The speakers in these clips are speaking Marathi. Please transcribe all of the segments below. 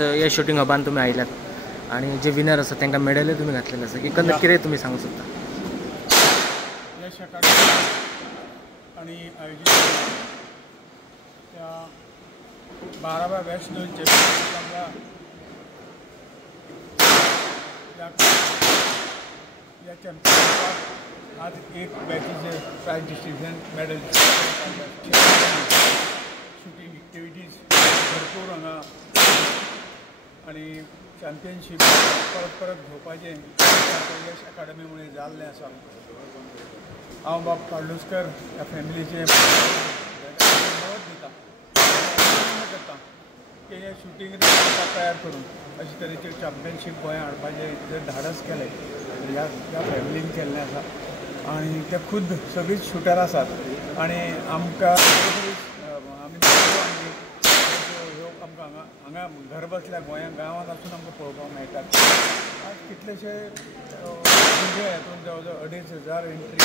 या शूटिंग हबान तुम्ही आयल्यात आणि जे विनर असतात त्यांना मेडल तुम्ही घातलेलं असं एकंदर किती तुम्ही सांगू शकता? यश अकादमी आणि आयोजित त्या 12व्या वेस्ट झोन चॅम्पियनशिपला या चॅम्पियनशिपात आज एक बॅचीचे prize distribution medal shooting activities भरपूर हांगा आणि चॅम्पियनशीप परत परत घेवपाचें यश अकादमी मुळे जाल्लें आसा। हांव बाब पार्लोसकर ह्या फॅमिलीचे मत दिता करता की हे शूटिंग तयार करून अशे तरेचे चॅम्पियनशीप गोंयांत हाडपाचें जे धाडस केलें ह्या फॅमिलीन केल्लें आसा आनी ते खुद सगळीच शूटर आसात आनी आमकां आमकां हांगा घर बसल्या गोंयांत गांवांत वचून आमकां पळोवपाक मेळटात। आज कितलेशे हातूंत जवळ जवळ 2,500 एंट्री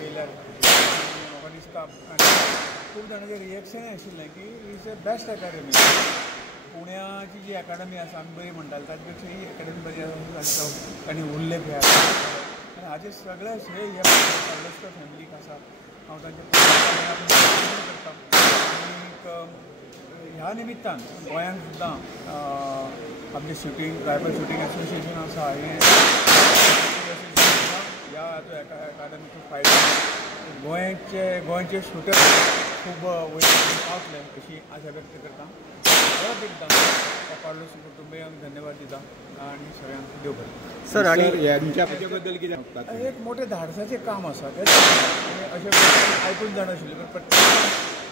गेल्यार म्हाका दिसता आनी खूब जाणांचें रिएक्शनय आशिल्लें की इज अ बेस्ट अकादमी। पुण्याची जी अकादमी आसा आमी बरी म्हणटाली ताचे पेक्षा ही अकादमी बरी आसा आनी उल्लेख हे आसा आनी हाजें सगळें श्रेय ह्या पार्लोसकर फॅमिलीक आसा। हांव तांचे करता आनीक ह्या निमित्तान गोंयांत सुद्दां आमचें शूटिंग रायफल शूटिंग एसोसिएशन आसा हें ह्या अकादमीचो फायदो गोंयचे शूटर खूब वयर पावतले अशी आशा व्यक्त करता। परत एकदां पार्लोसकर कुटुंबियांक धन्यवाद दिता आनी सगळ्यांक देव बरें। सर आणि ह्यांच्या बद्दल कितें सांगतात? एक मोठे धाडसाचें काम आसा अशें आयकून जाणाशिल्लें पण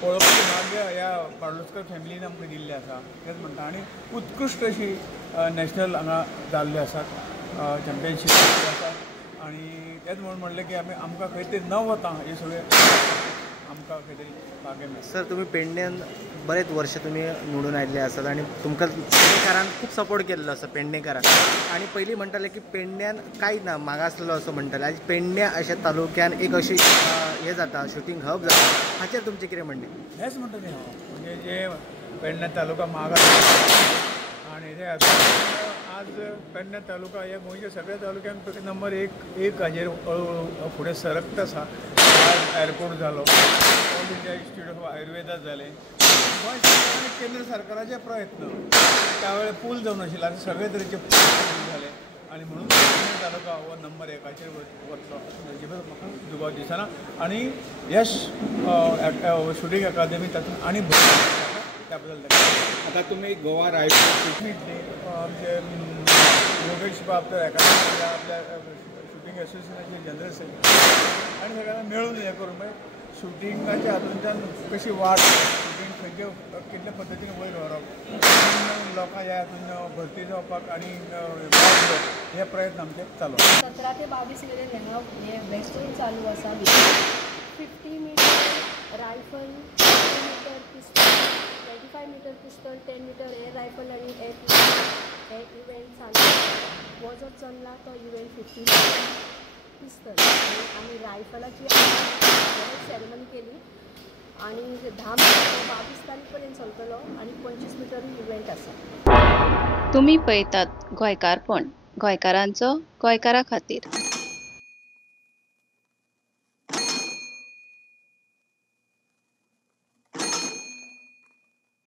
पळोवपाचें भाग्य ह्या पार्लोसकर फॅमिलीन आमकां दिल्लें आसा तेच म्हणटा आनी उत्कृश्ट अशी नॅशनल हांगा जाल्ले आसात चॅम्पियनशीप आसात आनी तेच म्हणलें की आमकां खंय तरी न वता हे सगळे आमकां खंय तरी भाग्य मेळटा। सर तुम्ही पेडण्यान बरेच वर्ष तुम्ही निवडून आयिल्ले आसात आणि तुमकां पेडणेकारान खूप सपोर्ट केल्लो आसा पेडणेकारान आणि पयलीं म्हणटाले की पेडण्यान कांय ना मागासलेलो असो म्हणटाले आज पेडण्या अशा तालुक्यान एक अशी हे जाता शूटिंग हब जाता हाचेर तुमचें कितें म्हणणें? हेच म्हणटा तें हांव म्हणजे जे पेडण्या तालुका मागास आनी ते आज पेडण्या तालुका हे गोंयच्या सगळ्या तालुक्यांक नंबर एक हाजेर हळू फुडें सरकत आसा। आज एअरपोर्ट जालो, all India institute of Ayurveda जालें, गोंय सरकार आनी केंद्र सरकाराचे प्रयत्न त्या वेळेर पूल जावन आशिल्ले आतां सगळे तरेचे पूल जाले आनी म्हणून पेडण्या तालुका हो नंबर 1 वतलो हाचे म्हाका दुबाव दिसना आनी यश शूटिंग अकादमी तातूंत आनी त्या बद्दल आता तुम्ही गोवा रायफल आमचे योगेश बाब अकादमी आपल्या शूटिंग एसोसिएशनाचे जनरल सेक्रेटरी आनी सगळ्यांना मेळून हे करून मागीर शूटिंगाच्या हातूंतल्यान कशी वाड शूटिंग खंयचे कितले पद्दतीन वयर व्हरप लोकां ह्या हातूंत भरती जावपाक आनी हे प्रयत्न आमचे चालू 17 ते 22 मेरेन हे वेस्टर्न चालू आसा 50 meter rifle 10 meter pistol 25 meter pistol 10 meter air rifle आणि एक इव्हेंट चालू हो जो चल्ला तो इव्हेंट 50 पिस्तॉल आणि रायफलाची सेरेमनी केली आणि 10 मीटर 22 तारीखपर्यंत चलतलो आणि 25 मीटर इव्हेंट आसा। तुम्ही पळयतात गोंयकारपण गोंयकारांचो गोंयकारा खातीर।